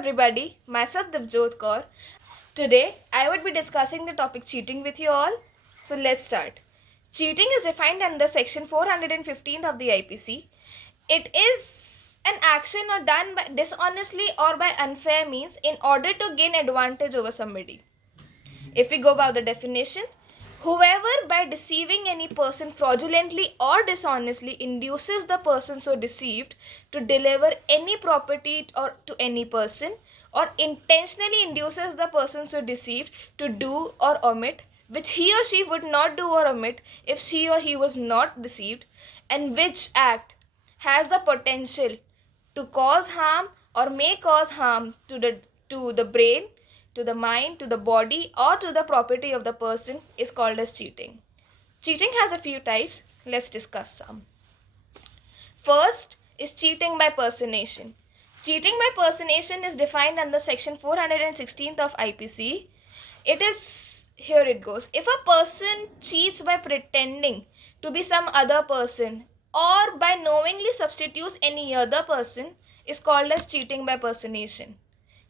everybody, myself Divjyot Kaur. Today I would be discussing the topic cheating with you all. So let's start. Cheating is defined under section 415 of the IPC. It is an action or done by dishonestly or by unfair means in order to gain advantage over somebody. If we go by the definition, whoever by deceiving any person fraudulently or dishonestly induces the person so deceived to deliver any property or to any person, or intentionally induces the person so deceived to do or omit which he or she would not do or omit if she or he was not deceived, and which act has the potential to cause harm or may cause harm to the brain, to the mind, to the body, or to the property of the person is called as cheating. Cheating has a few types. Let's discuss some. First is cheating by personation. Cheating by personation is defined under section 416th of IPC. Here it goes. If a person cheats by pretending to be some other person or by knowingly substitutes any other person is called as cheating by personation.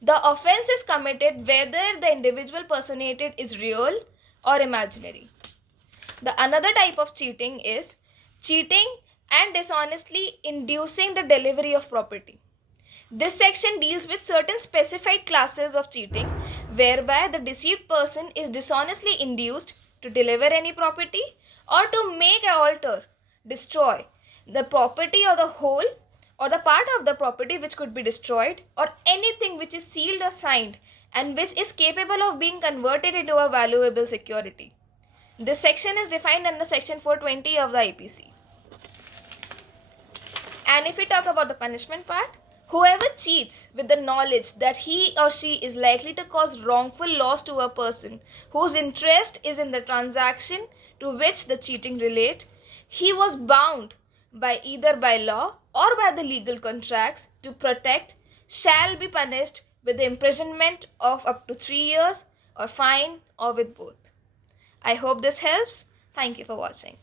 The offense is committed whether the individual personated is real or imaginary. The another type of cheating is cheating and dishonestly inducing the delivery of property. This section deals with certain specified classes of cheating whereby the deceived person is dishonestly induced to deliver any property or to make, alter, destroy the property or the whole or the part of the property which could be destroyed, or anything which is sealed or signed and which is capable of being converted into a valuable security. This section is defined under section 420 of the IPC. And if we talk about the punishment part, whoever cheats with the knowledge that he or she is likely to cause wrongful loss to a person whose interest is in the transaction to which the cheating relates, he was bound by either by law or by the legal contracts to protect, shall be punished with the imprisonment of up to 3 years or fine, or with both. I hope this helps. Thank you for watching.